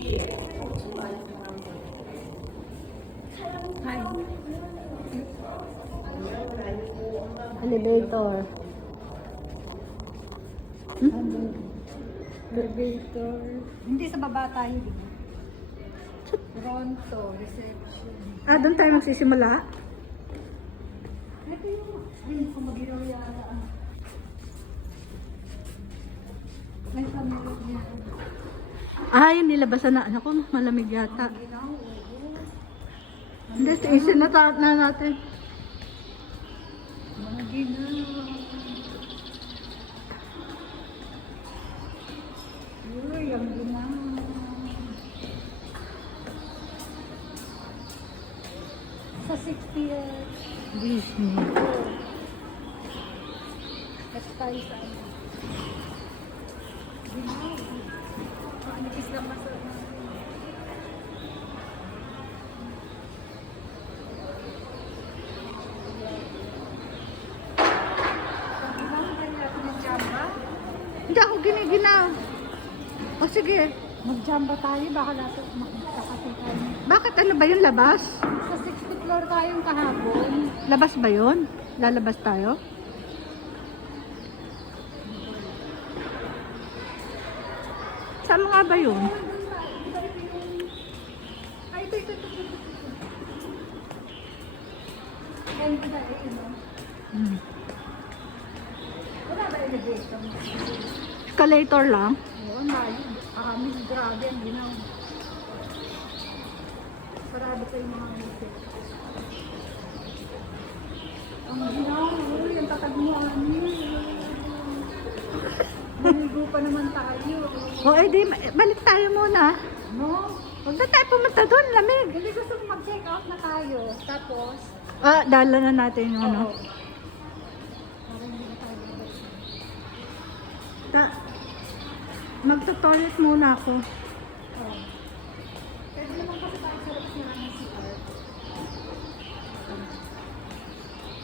Hi. Elevator. Elevator. Hindi sa baba tayo, di ba? Toronto, reception. Ah, doon tayo magsisimula? Ito yung, ayun, kung mag-ilaw yata. May pamilot niya. Ah, yung nilabasan na. Ako, malamig yata. Ginaw, oo. Hindi, isin na natin. Mga ginaw. Uy, ang ginaw. Sa 60th. Disney. Kasi tayo sa ano. Ginaw. Paanipis lang masarap. Hindi ako giniginaw. O sige. Mag-jamba tayo, baka natin makakasing tayo. Bakit ano ba yung labas? Sa 60th floor tayong kahapon. Labas ba yun? Lalabas tayo? Saan nga ba yun? Ay, ito. Yan ba dahil, no? Hmm. Wala ba elevator? Escalator lang? Oo, layo. Grabe ang ginaw. Sarado sa yung mga musik. Ang ginaw, uy, ang tatag mo, Maligo pa naman tayo. O edi, balik tayo muna. No? Huwag na tayo pumunta doon, lamig. Hindi gusto ko mag-check out na tayo. Tapos, Ah, dala na natin yung ano. oo. Parang hindi na tayo babalik. Magto-toilet muna ako. Oo. Pwede naman kasi tayo sa labas nila ng CR.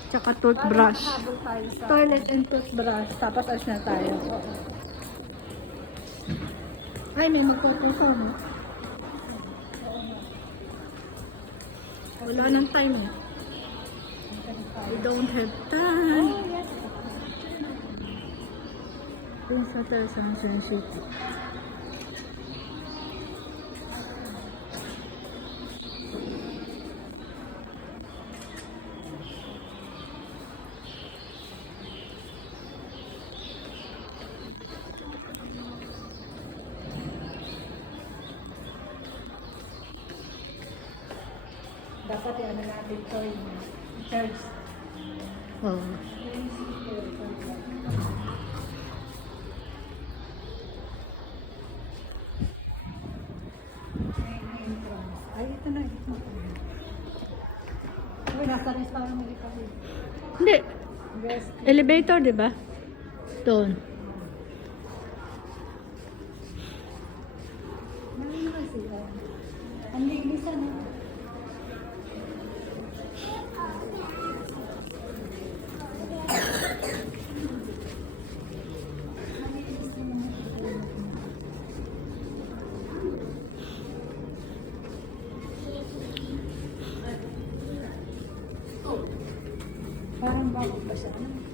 Tsaka toothbrush. Parang habol tayo sa... Toilet and toothbrush. Tapos as na tayo. Oo. Ay, may magpupusan. Wala nang time eh. We don't have time. Oh, yes. Dun sa Quezon City. Dapat yung ano natin to, charge. Oh. Ay, ito na. Uy, nasa restaurant mo dito. Hindi. Guest. Elevator, di ba? Doon. Ano ba sila? Ang liglisan eh. Parang bago pa siya. Ano?